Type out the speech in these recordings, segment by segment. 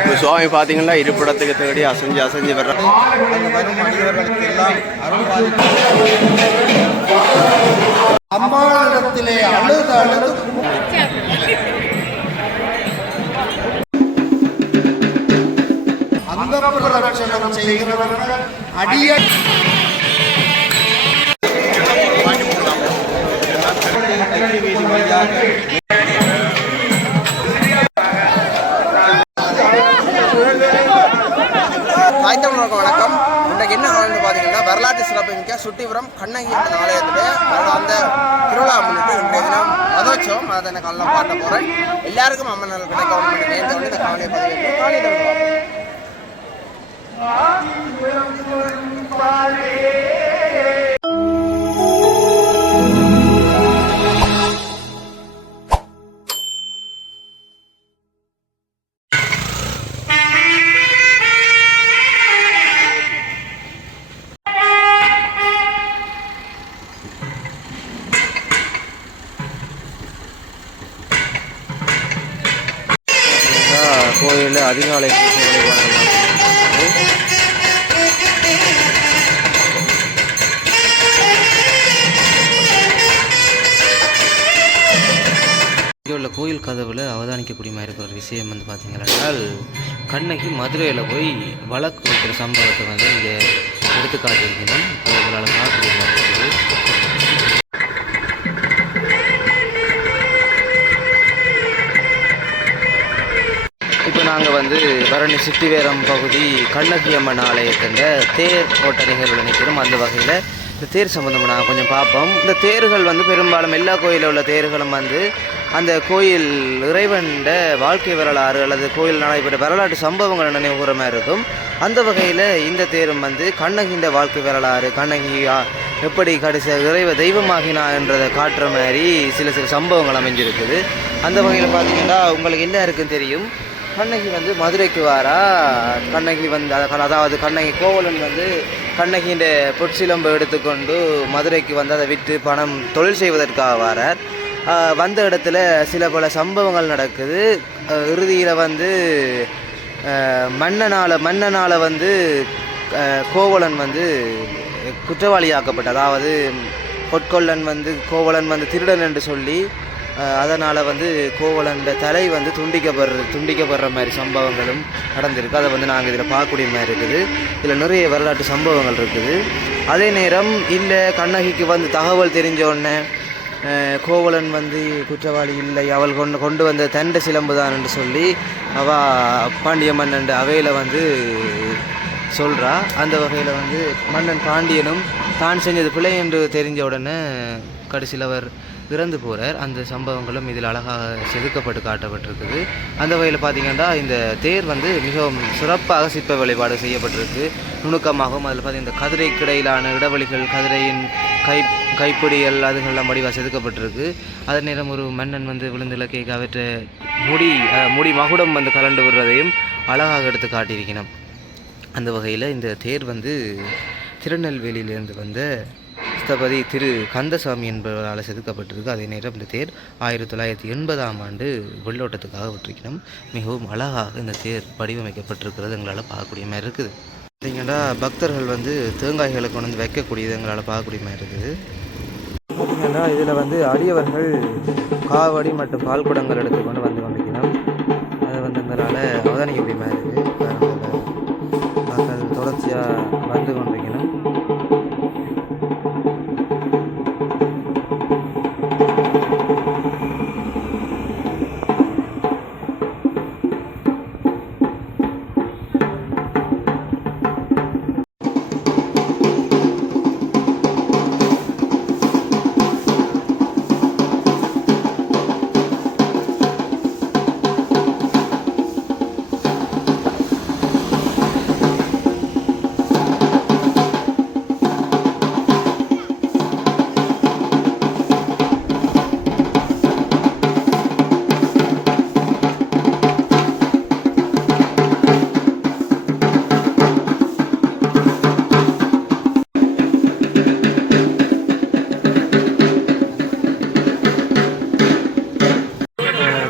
இப்போ சுவாமி பார்த்தீங்கன்னா இருப்பிடத்துக்கு தேடி அசைஞ்சு அசைஞ்சு வர்ற அம்மாவிடத்திலே அழுது அழுது அந்த பிரதட்சணம் செய்கிறவர்கள் அடிய வணக்கம். இன்றைக்கு என்ன ஆளுன்னு பார்த்தீங்கன்னா வரலாற்று சிறப்புமிக்க சுட்டிபுரம் கண்ணகி என்ற ஆலயத்திலே அந்த திருவிழா முன்னிட்டு இன்றைய தினம் மதோற்சவம் அதை எனக்கு எல்லாம் பாட்ட போகிறேன். எல்லாருக்கும் அம்மன் நல் கிடைக்க வேண்டும் இந்த காவலை பதிவு காலை கோயிலில் அதிகாலை பூஜை வழிபாடுகள் இங்கே உள்ள கோயில் கதவில் அவதானிக்கக்கூடிய இருக்கிற ஒரு விஷயம் வந்து பார்த்தீங்கன்னா கண்ணகி மதுரையில் போய் வழக்கு வைக்கிற சம்பவத்தை வந்து இங்கே எடுத்துக்காட்டியிருக்கணும். உங்களால் பார்க்கக்கூடிய மாதிரி இருக்குது. இப்போ நாங்கள் வந்து பரணி சிட்டிவேரம் பகுதி கண்ணகி அம்மன் ஆலயத்தின் தேர் ஓட்ட நிகழ்வில் நிற்கிறோம். அந்த வகையில் இந்த தேர் சம்பந்தமாக நாங்கள் கொஞ்சம் பார்ப்போம். இந்த தேர்கள் வந்து பெரும்பாலும் எல்லா கோயிலில் உள்ள தேர்களும் வந்து அந்த கோயில் இறைவன்ட வாழ்க்கை வரலாறு அல்லது கோயில் நடைபெற்ற வரலாற்று சம்பவங்கள் நினைவுகிற மாதிரி இருக்கும். அந்த வகையில் இந்த தேரும் வந்து கண்ணகின்ற வாழ்க்கை வரலாறு, கண்ணகி எப்படி கடைசி இறைவ தெய்வமாகினா என்றதை காட்டுற மாதிரி சில சம்பவங்கள் அமைஞ்சிருக்குது. அந்த வகையில் பார்த்திங்கன்னா உங்களுக்கு எல்லாருக்கும் தெரியும், கண்ணகி வந்து மதுரைக்கு வாரா. கண்ணகி வந்து அதாவது கண்ணகி கோவலன் வந்து கண்ணகின்ற பொற்சிலம்பு எடுத்துக்கொண்டு மதுரைக்கு வந்து அதை விற்று பணம் தொழில் செய்வதற்காக வாரார். வந்த இடத்துல சில பல சம்பவங்கள் நடக்குது. இறுதியில் வந்து மன்னனால் வந்து கோவலன் வந்து குற்றவாளியாக்கப்பட்ட, அதாவது பொற்கொள்ளன் வந்து கோவலன் வந்து திருடன் என்று சொல்லி அதனால் வந்து கோவலன் தலை வந்து துண்டிக்கப்படுற மாதிரி சம்பவங்களும் நடந்திருக்கு. அதை வந்து நாங்கள் இதில் பார்க்கக்கூடிய மாதிரி இருக்குது. இதில் நிறைய வரலாற்று சம்பவங்கள் இருக்குது. அதே நேரம் இல்லை கண்ணகிக்கு வந்து தகவல் தெரிஞ்ச உடனே கோவலன் வந்து குற்றவாளி இல்லை, அவள் கொண்டு வந்த தண்ட சிலம்பு தான் என்று சொல்லி பாண்டிய மன்னன் அவையில் வந்து சொல்கிறா. அந்த வகையில் வந்து மன்னன் பாண்டியனும் தான் செஞ்சது பிழை என்று தெரிஞ்ச உடனே கடைசியில் அவர் இறந்து போகிறார். அந்த சம்பவங்களும் இதில் அழகாக செதுக்கப்பட்டு காட்டப்பட்டிருக்குது. அந்த வகையில் பார்த்திங்கன்னா இந்த தேர் வந்து மிகவும் சிறப்பாக சிற்ப வழிபாடு செய்யப்பட்டிருக்கு, நுணுக்கமாகவும். அதில் பார்த்திங்கன்னா இந்த கதிரைக்கு இடையிலான இடைவெளிகள், கதிரையின் கைப்பிடிகள் அதுகளெல்லாம் வடிவாக செதுக்கப்பட்டிருக்கு. அதே நேரம் ஒரு மன்னன் வந்து விழுந்திலக்கை அவற்றை முடி மகுடம் வந்து கலண்டு விடுறதையும் அழகாக எடுத்து காட்டியிருக்கணும். அந்த வகையில் இந்த தேர் வந்து திருநெல்வேலியிலிருந்து வந்த ஸ்தபதி திரு கந்தசாமி என்பவரால் செதுக்கப்பட்டிருக்கு. அதே நேரம் இந்த தேர் 1980ஆம் ஆண்டு வெள்ளோட்டத்துக்காக விட்டிருக்கணும். மிகவும் அழகாக இந்த தேர் வடிவமைக்கப்பட்டிருக்கிறது எங்களால் பார்க்கக்கூடிய மாதிரி இருக்குது. பார்த்தீங்கன்னா பக்தர்கள் வந்து தேங்காய்களை கொண்டு வந்து வைக்கக்கூடியது எங்களால் பார்க்கக்கூடிய மாதிரி இருக்குது. பார்த்தீங்கன்னா இதில் வந்து அடியவர்கள் காவடி மற்றும் பால் குடங்கள் எடுத்துக்கொண்டு வந்து கொண்டிருக்கணும். அதை வந்து எங்களால் அவதானிக்கக்கூடிய மாதிரி இருக்குது. மக்கள் தொடர்ச்சியாக வந்து கொண்டிருக்கணும்.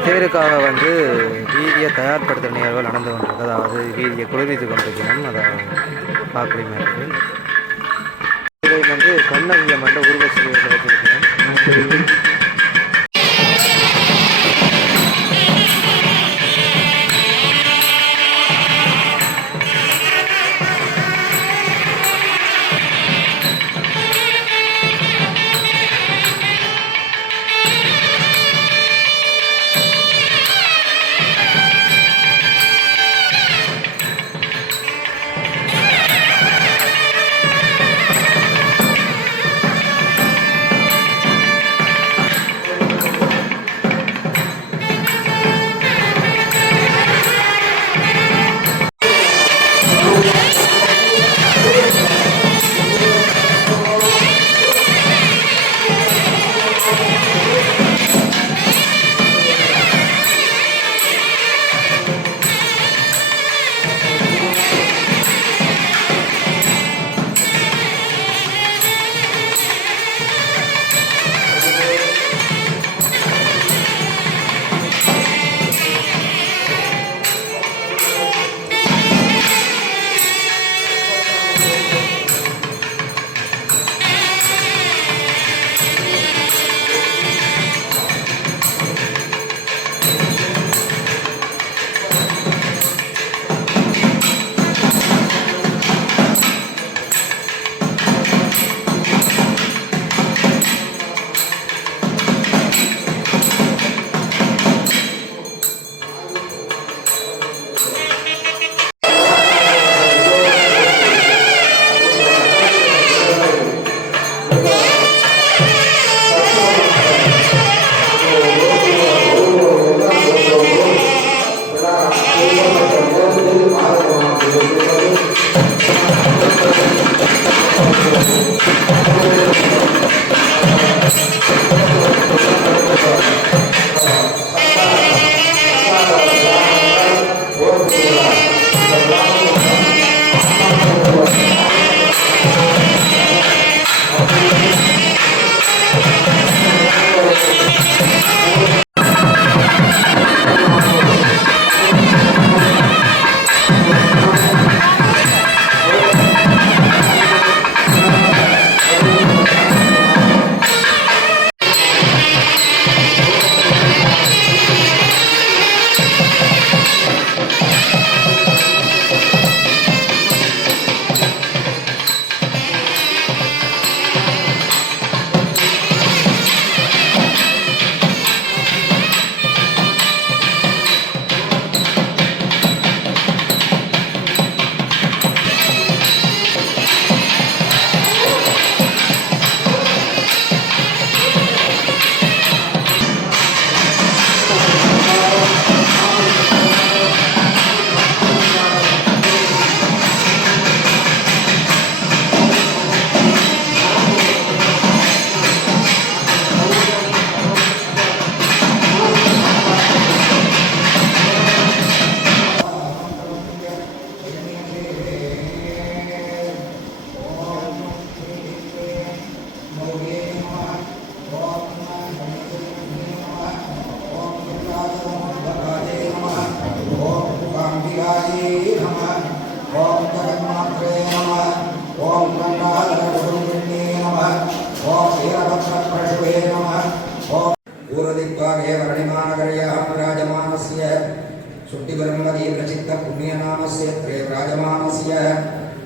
தேருக்காக வந்து வீதியை தயார்படுத்துகிற நிகழ்வுகள் நடந்து நடந்து கொண்டிருக்கு, அதாவது வீதியை குளிர்வித்து கொண்டிருக்கணும். அதை பார்க்கக்கூடிய மாதிரி இருக்குது. இதை வந்து கண்ணகிய மண்ட உருவச்சிலைகளை வச்சிருக்கிறோம்.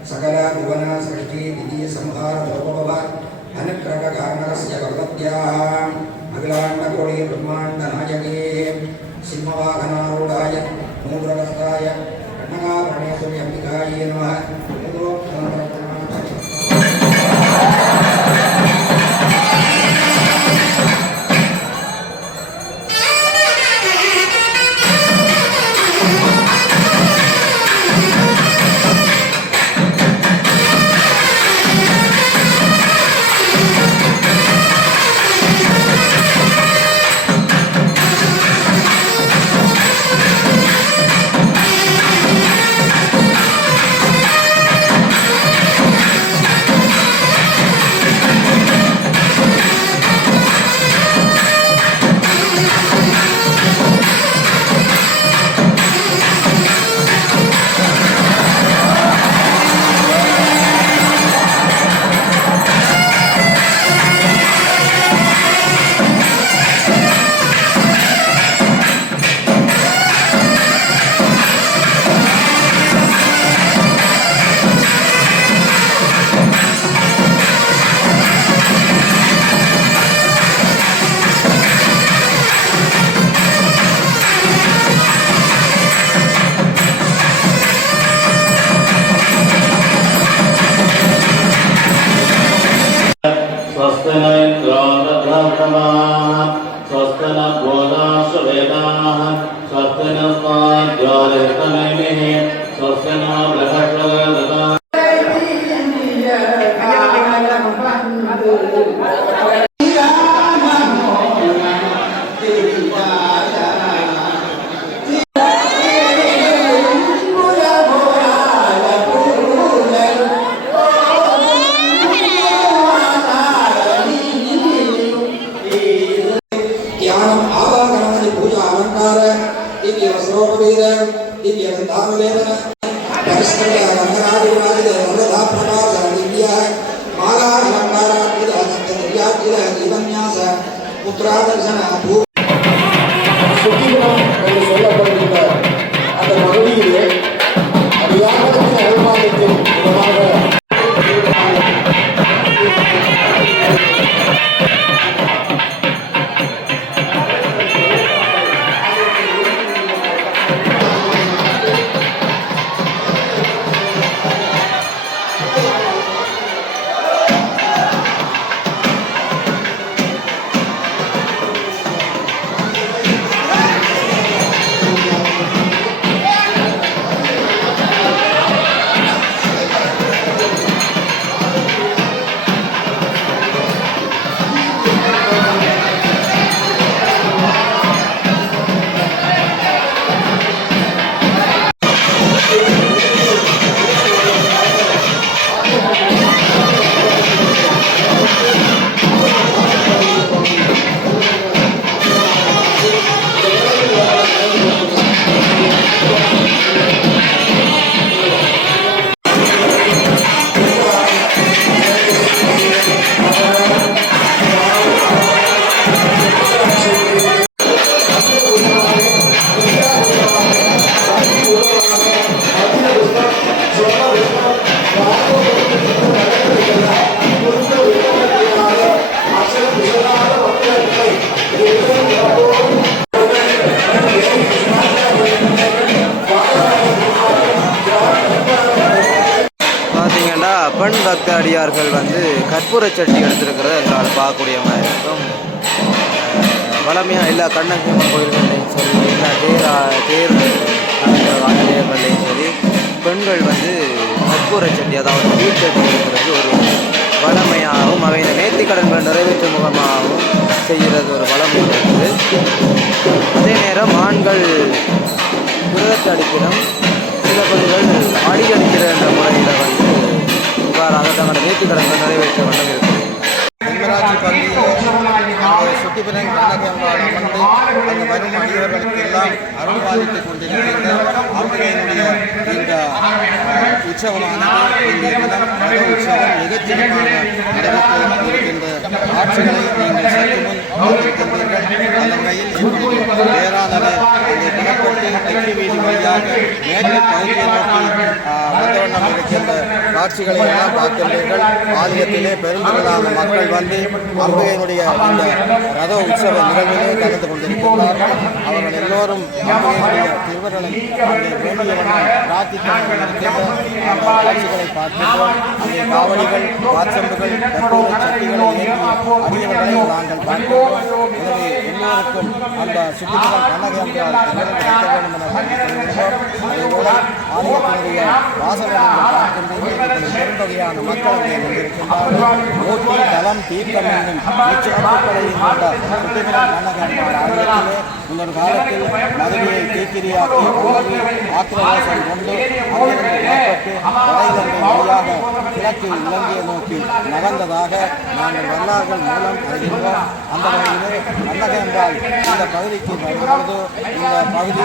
सकल भुवन सृष्टि द्वितीय संहार भोगव अनुग्रह कारणस्य भगवत्याः अखिलांड कोटि ब्रह्मांड नायके सिंहवाहनारूढ़ाय मूत्रवस्त्राय कन्नगाभरणेश्वरी अंबिकायै नमः। स्वस्ति न इन्द्रो दधातमाः स्वस्ति न भूतासु वेदाः स्वस्ति न स्वाद्योरितमेमिः स्वस्ति न बृहस्पतिर्दधातु ध्यानम् आवाहनादि पूजा अलङ्कार दिव्य वस्त्रोपवेद दिव्य गन्धानुलेपन परिष्कृत गन्धरादिवादित वरदा प्रकाश दिव्य माला अलङ्कारादित दत्तदिव्यादित दीपन्यास पुत्रादर्शन भू சுத்திகரம் என்று சொல்லப்படுகின்ற அந்த பகுதியிலே வியாபாரத்தின் அனுமானத்தின் மூலமாக பார்த்தீங்கன்னா பெண் பக்த அடியார்கள் வந்து கற்பூர சட்டி எடுத்திருக்கிறத எங்களால் பார்க்கக்கூடிய மாதிரி இருக்கும். வளமையாக எல்லா கண்ணகியம்மன் கோயில்கள்லையும் சரி எல்லா தேர் நடக்கிற ஆலயங்கள்லையும் சரி பெண்கள் வந்து கற்பூர சட்டி அதாவது வீட்டட்டி எடுக்கிறது ஒரு வளமையாகவும் அவை நேர்த்திக்கடன்களை நிறைவேற்றும் முகமாகவும் செய்கிறது ஒரு வளமை இருக்குது. அதே நேரம் ஆண்கள் புரதத்தை அடிக்கிறோம், சில பெண்கள் அடி அடிக்கிற என்ற முறையில் வந்து இவ்வாறாக தங்களோட நேர்த்திக்கடன்கள் நிறைவேற்ற வண்ணம் இருக்குது. தென்மராட்சி பகுதியில் அந்த சுட்டிப்பிரன் கண்ணகம்பாள் அமர்ந்து அந்த வரும் அடியவர்களுக்கு எல்லாம் அருள்வாதித்துக் கொண்டிருக்கின்ற அம்பிகையினுடைய இந்த உற்சவமானது இந்த தினம் மத உற்சவம் மிகச்சிறப்பாக நடைபெற்று இருக்கின்ற ஆட்சிகளை நீங்கள் சற்று முன் பார்த்திருக்கின்றீர்கள். அந்த வகையில் வேறானவர் அங்கே புறப்பட்டு தெற்கு வீதி வழியாக மேற்கு பகுதியை நோக்கி வந்தவண்ணம் இருக்கின்ற காட்சிகளை எல்லாம் பார்க்கின்றீர்கள். ஆலயத்திலே பெருந்திரளான மக்கள் வந்து அம்பிகையினுடைய இந்த ரத உற்சவ நிகழ்விலே கலந்து கொண்டிருக்கின்றார்கள். அவர்கள் எல்லோரும் அம்பிகையினுடைய திருவருளை அங்கே வேண்டிய வண்ணம் பிரார்த்தித்து இருக்கின்ற அந்த காட்சிகளை பார்க்கின்றோம். அங்கே காவடிகள், வாச்சம்புகள், கற்பூர சட்டிகளை ஏற்றி அடியவர்களை நாங்கள் பார்க்கின்றோம். எனவே எல்லோருக்கும் அந்த சுற்றுப்புறம் கண்ணகம்பாள் கிடைக்க வேண்டும் என பார்க்கின்றோம். அதேபோல ஆலயத்தினுடைய வாசகங்கள் பார்க்கின்றீர்கள். பெருந்தொகையான மக்கள் அங்கே கொண்டிருக்கின்றார்கள். ஓட்டி தலம் தீர்த்தம் என்னும் நிச்சயங்களை கொண்ட சுற்றுப்புறம் கண்ணகம்பாள் ஆலயத்திலே முன்னொரு காலத்தில் மதுரையை தீக்கிரியாக்கி ஆத்திரவாசம் கொண்டு அங்கிருந்து புறப்பட்டு வட இலங்கை வழியாக கிழக்கு இலங்கையை நோக்கி நகர்ந்ததாக நாங்கள் வரலாறுகள் மூலம் அறிகின்றோம். அந்த வகையிலே கண்ணகம்பாள் இந்த பகுதிக்கு வரும்பொழுது இந்த பகுதி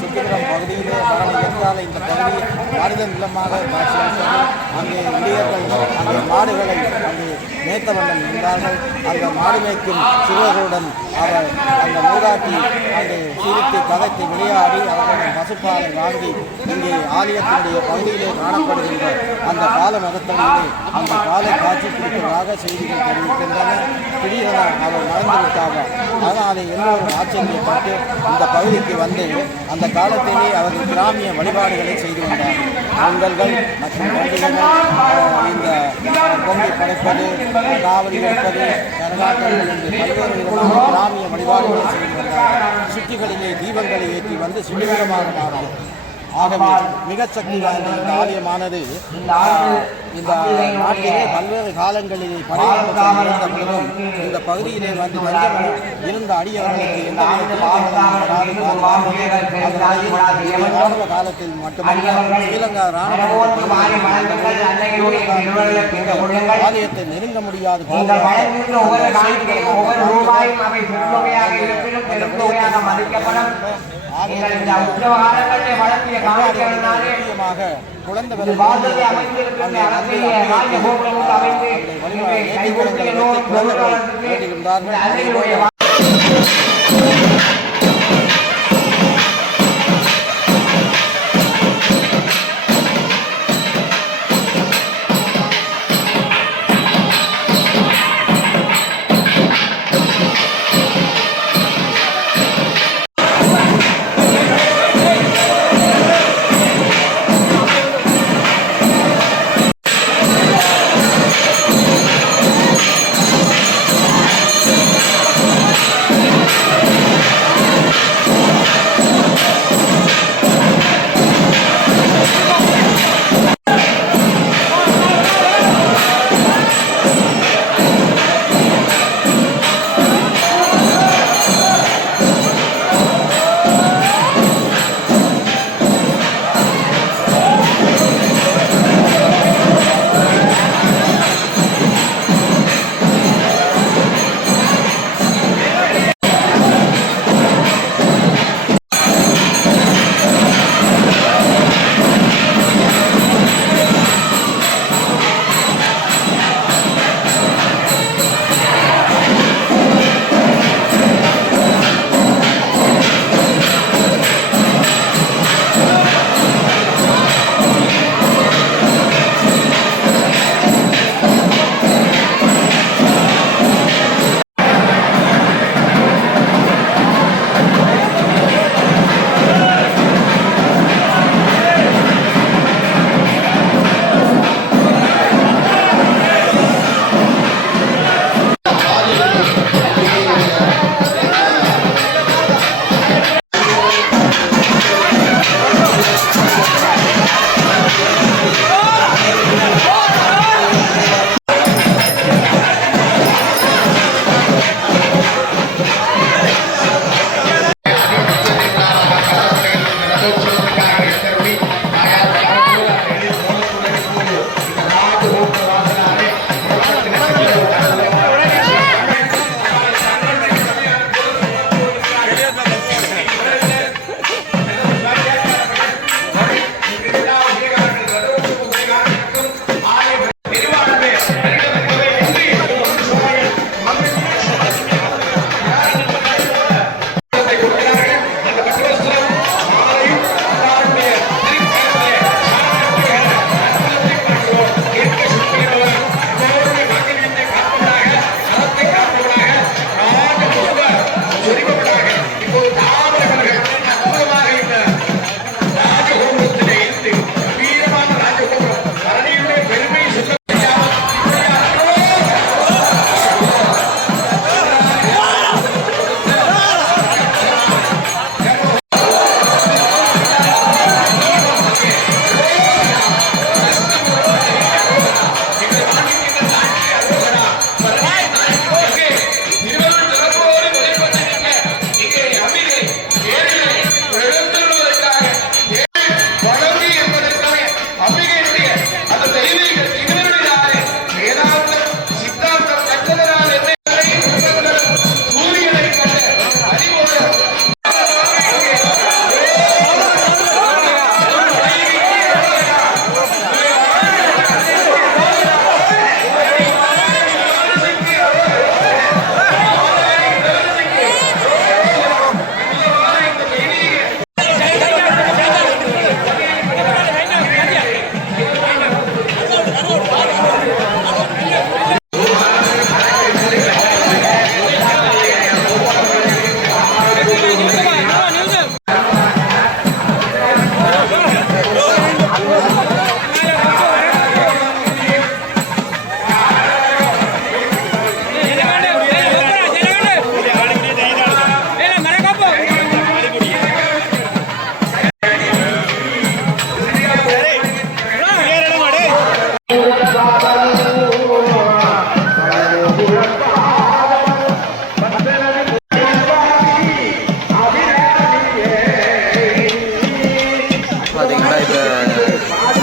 சுற்றுப்புறம் பகுதியிலே வரணை என்றால் இந்த பகுதி மனித நிலமாக காட்சியளித்தது. அங்கே இளையர்கள் அங்கே மாடுகளை அங்கே மேய்த்த வண்ணம் இருந்தார்கள். அந்த மாடு மேய்க்கும் சிறுவர்களுடன் அவர் அந்த மூதாட்டி அங்கே சிரித்து கதைத்து விளையாடி அவர்களின் பசுப்பாலை வாங்கி இங்கே ஆலயத்தினுடைய பகுதியிலே காணப்படுகின்ற அந்த பால மரத்தடியிலே அந்த பாலை காட்சி கொடுப்பதாக செய்திகள் தெரிவிக்கின்றன. திடீரென அவர் மறந்துவிட்டார்கள். அதனாலே எல்லோரும் ஆச்சரியப்பட்டு இந்த பகுதிக்கு வந்து அந்த காலத்திலே அவர்கள் கிராமிய வழிபாடுகளை செய்து வந்தார்கள். பொங்கல்கள் மற்றும் பண்டிகைகள் இந்த பொங்கி படைப்பது, காவடி எடுப்பது, கரகாட்டங்கள் என்று பல்வேறு விதமான கிராமிய வழிபாடுகளை செய்து வந்தார்கள். சுற்றிகளிலே தீபங்களை ஏற்றி வந்து சுண்டிகரமாக மாறியது. ஆகவே மிக சக்தி வாய்ந்த இந்த ஆலயமானது இந்த நாட்டிலே பல்வேறு காலங்களிலே படையெடுப்புகள் இருந்த பொழுதும் இந்த பகுதியிலே வந்து தஞ்சம் இருந்த அடியவர்களுக்கு எந்த ராணுவ காலத்தில் மட்டுமல்ல ஸ்ரீலங்கா ராணுவ ஆலயத்தை நெருங்க முடியாது குழந்தை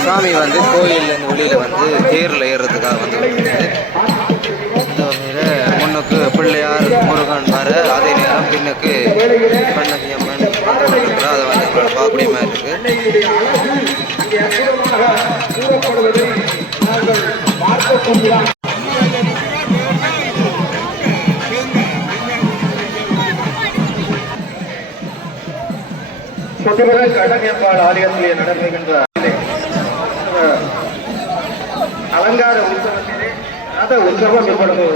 சாமி வந்து கோயிலேருந்து வெளியில் வந்து தேரில் ஏறுறதுக்காக வந்து இந்த வகையில் முன்னுக்கு பிள்ளையார் முருகன் வர அதே நேரம் பின்னுக்கு கண்ணகி அம்மன் வந்து அதை வந்து எங்களோட பார்க்கக்கூடிய மாதிரி இருக்குது. சுற்றுப்புற கடகம்பாள் ஆலயத்திலே நடைபெறுகின்ற அலங்கார உற்சவத்திலே ரத உற்சவம் இப்பொழுது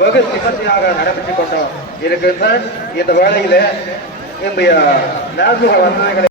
வெகு விமர்சையாக நடைபெற்றுக் கொண்டோம் இருக்கின்ற இந்த வேளையிலே இன்றைய நேசுக வந்ததைகளை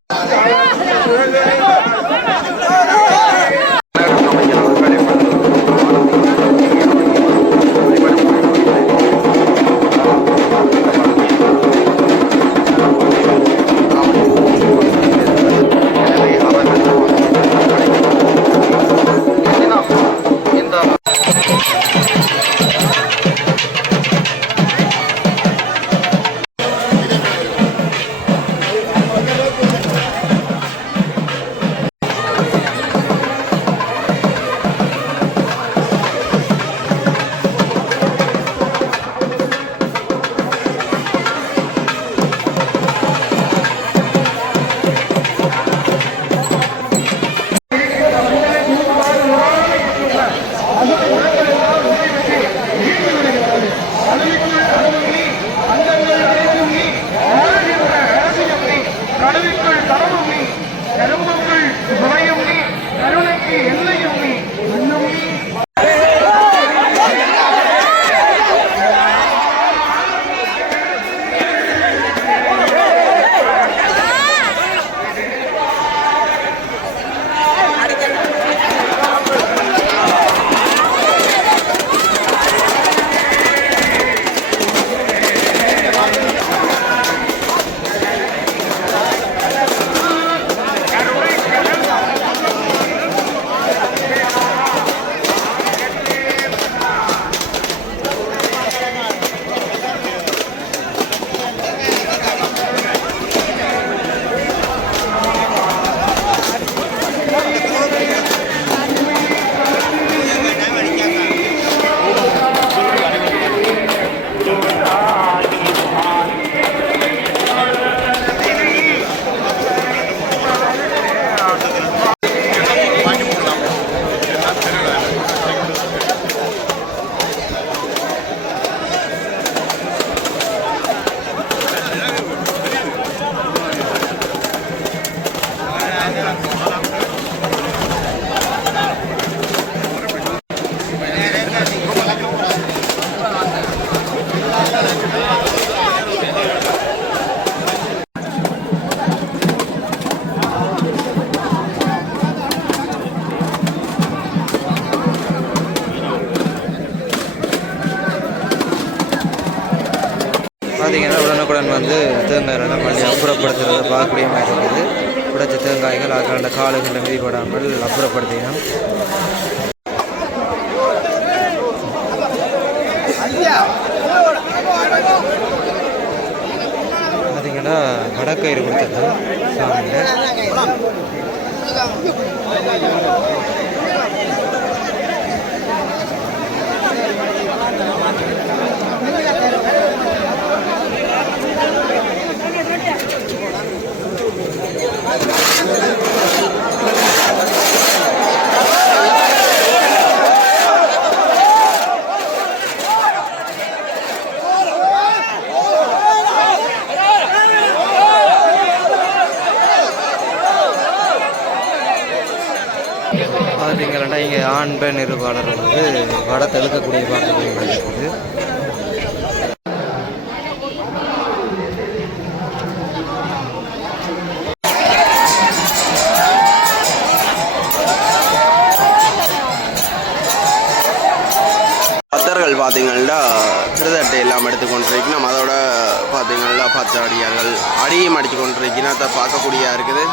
பார்த்தீங்கன்னா உடனுக்குடன் வந்து தேங்காய் மல்லி அப்புறப்படுத்துறதை பார்க்கக்கூடிய மாதிரி இருக்குது. உடைச்ச தேங்காய்கள் அந்த காலுகளில் மிதிப்படாமல் அப்புறப்படுத்தினோம். பார்த்தீங்கன்னா வடக்கயிறு கொடுத்துருக்கோம் சாமியில். பார்த்தீங்கன்னா இங்கே ஆண் பெண் இருப்பாளர் வந்து வடத்தை இழுக்கக்கூடிய பார்க்கக்கூடிய இருக்குது. பக்தர்கள் பார்த்தீங்கன்னா திருதட்டை எல்லாம் எடுத்துக்கொண்டிருக்கணும். அதோட பார்த்தீங்கன்னா 10 அடியார்கள் அடியும் அடித்து கொண்டிருக்கணும். அதை பார்க்கக்கூடியா இருக்குது.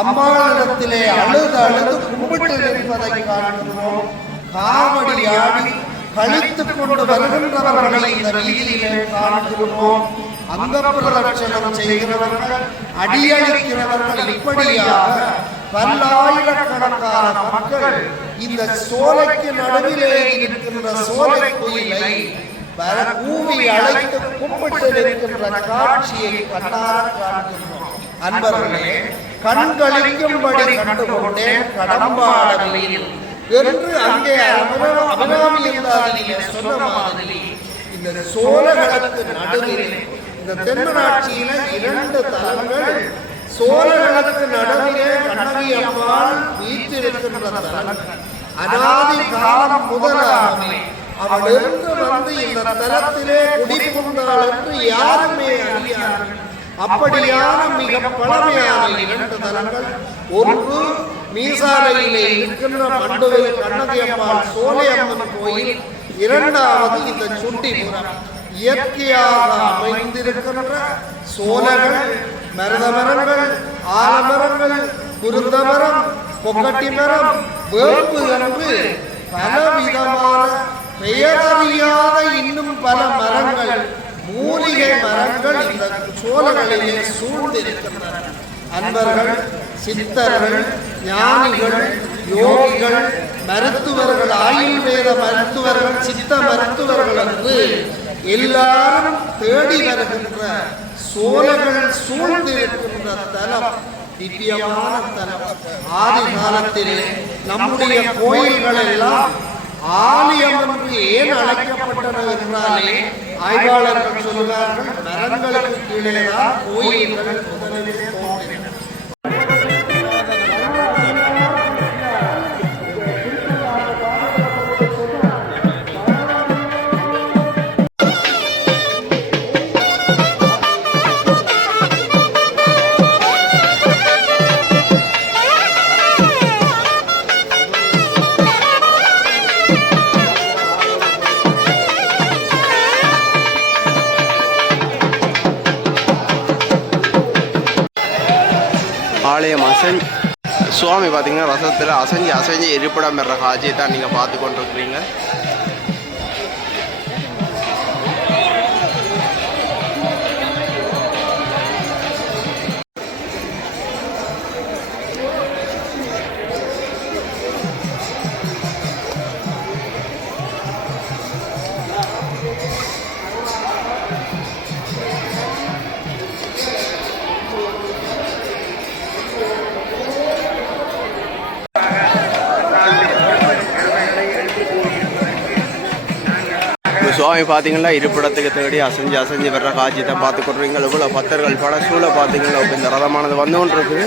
அம்மாளிடத்திலே அழுது அழுது கும்பிட்டு நிற்பதை காண்கிறோம். காவடியாடி கழித்துக் கொண்டு வருகின்றவர்களை இந்த வீதியிலே காண்கிறோம். அங்க பிரதட்சணம் செய்கிறவர்கள், அடியளிக்கிறவர்கள், இப்படியாக பல்லாயிரக்கணக்கான மக்கள் இந்த சோலைக்கு நடுவிலே இருக்கின்ற சோலை கோயிலை கூவி அழைத்து கும்பிட்டு நிற்கின்ற காட்சியை கண்ணார காண்கின்றோம். அன்பர்களே, கண்களிக்கும்படி கண்டுகொண்டேன் கடம்பாடலில் என்று அங்கே அபிராமி என்றாதிலே சொன்ன மாதிரி இந்த சோழர்களுக்கு நடுவில் இந்த தென்மராட்சியில 2 தலங்கள் சோழர்களுக்கு நடுவிலே கண்ணகி அம்மாள் வீற்றிருக்கின்ற தலம். அனாதி காலம் முதலாகவே அவளிருந்து வந்து இந்த தலத்திலே குடிபுகுந்தாள் என்று யாருமே அறியார்கள். அப்படியான மிக பழமையான 2 தலங்கள், ஒன்று மீசாலையிலே இருக்கின்ற மண்டுவில் கண்ணகி அம்மாள் சோலையம்மன் கோயில், இரண்டாவது இந்த சுண்டிபுரம். இயற்கையாக அமைந்திருக்கின்ற சோலைகள், மருத மரங்கள், ஆலமரங்கள், குருந்த மரம், பொக்கட்டி மரம், வேம்பு என்று பலவிதமான பெயரறியாத இன்னும் பல மரங்கள், மூலிகை மரங்கள் இந்த சோலைகளிலே சூழ்ந்திருக்கின்றன. அன்பர்கள், சித்தர்கள், ஞானிகள், யோகிகள், மருத்துவர்கள், ஆயுர்வேத மருத்துவர்கள், சித்த மருத்துவர்கள் என்று எல்லாரும் தேடி வருகின்ற சோலைகள் சூழ்ந்திருக்கின்ற தலம் திவ்யமான தலம். ஆதி காலத்திலே நம்முடைய கோயில்கள் எல்லாம் ஆலயம் என்று ஏன் அழைக்கப்பட்டன என்றாலே ஆய்வாளர்கள் சொல்கிறார்கள், மரங்களுக்கு கீழேதான் கோயில்கள் முதலிலே தோன்றின. ஆலயம் சுவாமி பார்த்தீங்கன்னா ரசத்தில் அசைஞ்சு இருப்பிடம் பெற காட்சியை தான் நீங்கள் பார்த்து கொண்டிருக்கிறீங்க. சுவாமி பார்த்தீங்கன்னா இருப்பிடத்துக்கு தேடி அசைஞ்சு வர்ற காட்சி தான் பார்த்து கொடுறீங்க. இவ்வளோ பக்தர்கள் பட சூழ பார்த்தீங்கன்னா இந்த ரதமானது வந்து கொண்டு இருக்குது.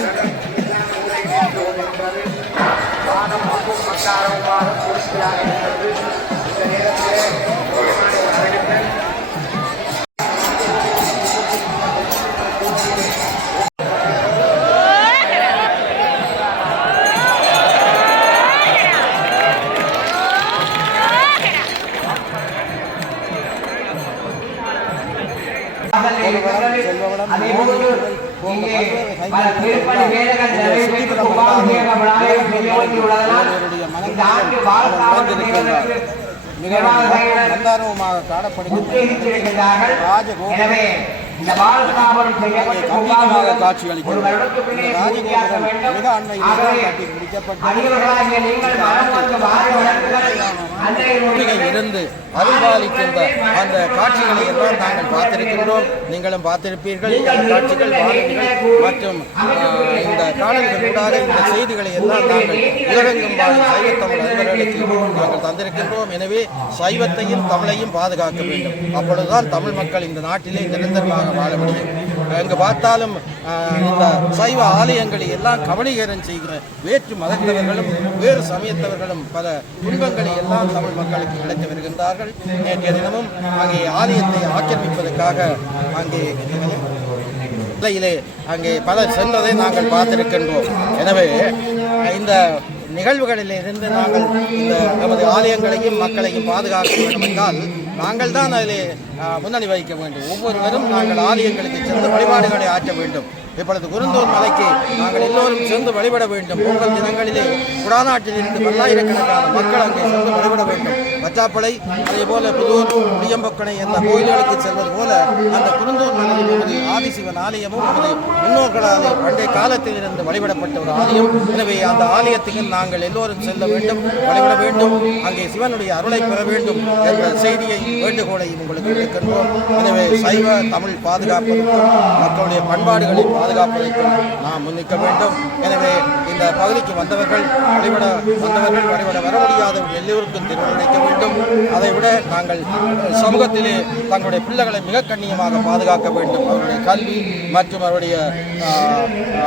காணப்படுகின்ற ராஜகோபுரம் கம்பீரமாக காட்சி அளிக்கிறது. இந்த ராஜகோபுரம் மிக அண்மையில் கட்டி முடிக்கப்பட்டு இருந்து அருள்பாலிக்கின்ற அந்த காட்சிகளை எல்லாம் நாங்கள் பார்த்திருக்கின்றோம். நீங்களும் பார்த்திருப்பீர்கள். இந்த காட்சிகள் வானொலிகள் மற்றும் இந்த காணொலிகளூடாக இந்த செய்திகளை எல்லாம் நாங்கள் உலகெங்கும் வாழும் சைவத்தமிழ் அறிவர்களுக்கு நாங்கள் தந்திருக்கின்றோம். எனவே சைவத்தையும் தமிழையும் பாதுகாக்க வேண்டும். அப்பொழுதுதான் தமிழ் மக்கள் இந்த நாட்டிலே நிரந்தரமாக வாழ முடியும். எங்கு பார்த்தாலும் இந்த சைவ ஆலயங்களை எல்லாம் கவனிகரம் செய்கிற வேற்று மதத்தவர்களும் வேறு சமயத்தவர்களும் பல துன்பங்களை எல்லாம் தமிழ் மக்களுக்கு கிடைத்து வருகின்றார்கள். நேற்றைய தினமும் அங்கே ஆலயத்தை ஆக்கிரமிப்பதற்காக அங்கே பலர் சென்றதை நாங்கள் பார்த்திருக்கின்றோம். எனவே இந்த நிகழ்வுகளிலிருந்து நாங்கள் இந்த நமது ஆலயங்களையும் மக்களையும் பாதுகாக்க வேண்டும் என்றால் நாங்கள் தான் அதிலே முன்னணி வகிக்க வேண்டும். ஒவ்வொருவரும் நாங்கள் ஆலயங்களுக்கு சென்று வழிபாடுகளை ஆற்ற வேண்டும். இப்பொழுது குருந்தூர் மலைக்கு நாங்கள் எல்லோரும் சென்று வழிபட வேண்டும். பொங்கல் தினங்களிலே குடாநாட்டிலிருந்து பல்லாயிரக்கணக்கான மக்கள் அங்கே சென்று வழிபட வேண்டும். பச்சாப்பளை அதேபோல புதூர் புளியம்பொக்கனை என்ற கோயில்களுக்கு செல்வது போல அந்த குருந்தூர் மலையில் நமது ஆதிசிவன் ஆலயமும் நமது முன்னோர்களால் பண்டைய காலத்தில் இருந்து வழிபடப்பட்ட ஒரு ஆலயம். எனவே அந்த ஆலயத்துக்கு நாங்கள் எல்லோரும் செல்ல வேண்டும், வழிபட வேண்டும், அங்கே சிவனுடைய அருளை பெற வேண்டும் என்ற செய்தியை வேண்டுகோளை உங்களுக்கு இருக்கின்றோம். எனவே சைவ தமிழ் பாதுகாப்பதற்கும் மக்களுடைய பண்பாடுகளை பாதுகாப்பதற்கும் நாம் முன்னிற்க வேண்டும். எனவே இந்த பகுதிக்கு வந்தவர்கள் வழிபட வர முடியாதவர்கள் எல்லோருக்கும் திருவள்ளிக்க வேண்டும். அதைவிட நாங்கள் சமூகத்திலே தங்களுடைய பிள்ளைகளை மிக கண்ணியமாக பாதுகாக்க வேண்டும். அவருடைய கல்வி மற்றும் அவருடைய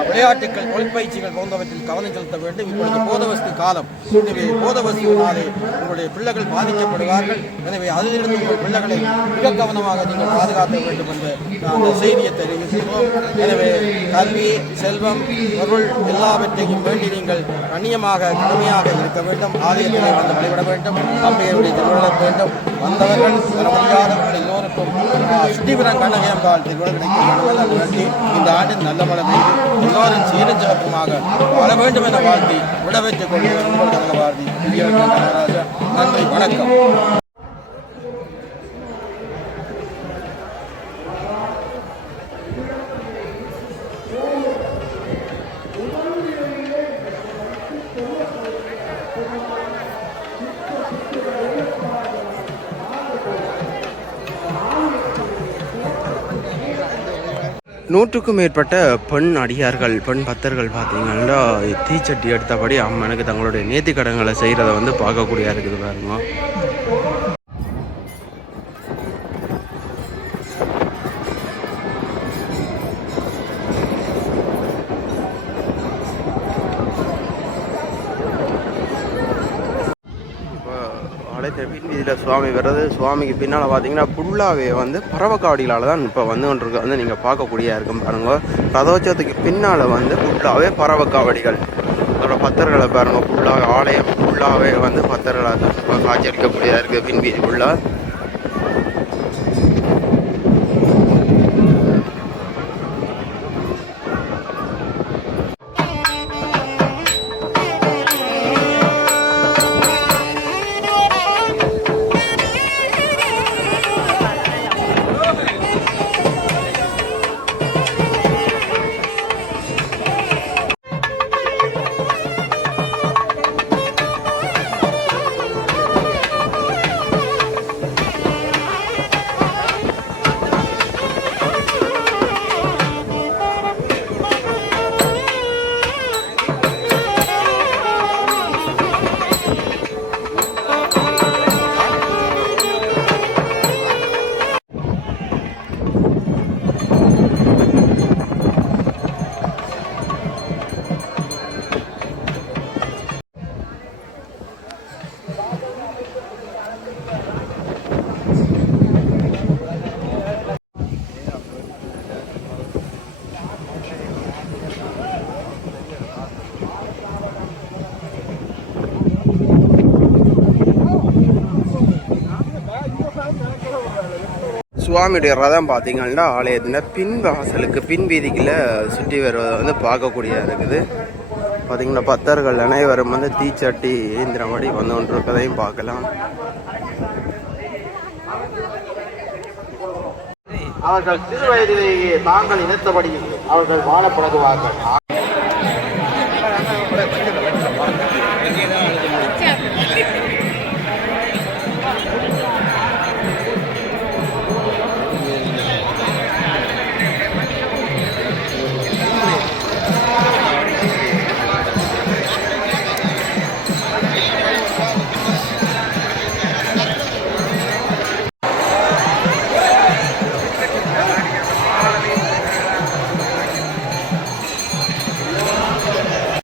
விளையாட்டுகள், தொழிற்பயிற்சிகள் போன்றவற்றில் கவனம் செலுத்த வேண்டும். இப்பொழுது போதவஸ்து காலம். எனவே போதவஸ்துவினாலே உங்களுடைய பிள்ளைகள் பாதிக்கப்படுவார்கள். எனவே அதிலிருந்து உங்கள் பிள்ளைகளை மிக கவனமாக நீங்கள் பாதுகாக்க வேண்டும் என்று அந்த செய்தியை தெரிவிக்கிறோம். எனவே கல்வி, செல்வம், பொருள் எல்லாவற்றையும் வேண்டி நீங்கள் கண்ணியமாக கடமையாக இருக்க வேண்டும். ஆலயத்திலே வந்து வழிபட வேண்டும். அம்பையருடைய திருவிழா வேண்டும். வந்தவர்கள் வர முடியாதவர்கள் எல்லோருக்கும் சுட்டிபுரம் கண்ணகியம்பாள் திருவிழா கிடைக்க வேண்டும் என்று வேண்டி இந்த ஆண்டின் நல்ல மழை பெய்து எல்லோரும் சீரும் சிறப்புமாக வர வேண்டும் என வாழ்த்தி விடவைத்துக் கொள்வது உங்கள் கனகவாதி. நன்றி, வணக்கம். நூற்றுக்கும் மேற்பட்ட பெண் அடியார்கள், பெண் பக்தர்கள் பார்த்தீங்கன்னா தீச்சட்டி எடுத்தபடி அம்மனுக்கு தங்களுடைய நேர்த்திக்கடன்களை செய்கிறத வந்து பார்க்கக்கூடிய இருக்குது பாருங்க. பின் வீதியில் சுவாமி வர்றது. சுவாமிக்கு பின்னால் பார்த்தீங்கன்னா ஃபுல்லாகவே வந்து பறவைக்காவடிகளால் தான் இப்போ வந்து ஒன்று வந்து நீங்கள் பார்க்கக்கூடிய இருக்கும் பாருங்க. ரதோற்சவத்துக்கு பின்னால் வந்து ஃபுல்லாகவே பறவைக்காவடிகள், அதோட பக்தர்களை பாருங்க. ஃபுல்லாக ஆலயம் ஃபுல்லாகவே வந்து பக்தர்களாக காட்சியளிக்கக்கூடியதாக இருக்குது பின் வீதி ஃபுல்லாக. சுவாமியுடைய ரதம் பார்த்தீங்கன்னா ஆலயத்தில் பின் வாசலுக்கு பின் வீதிக்குள்ள சுற்றி வருவதை வந்து பார்க்கக்கூடியதாக இருக்குது. பார்த்தீங்கன்னா பக்தர்கள் அனைவரும் வந்து தீச்சட்டி ஏந்திரபடி வந்து கொண்டிருப்பதையும் பார்க்கலாம். அவர்கள் சிறு வயதிலேயே தாங்கள் இணைத்தபடி அவர்கள் வாழ பழகுவார்கள்.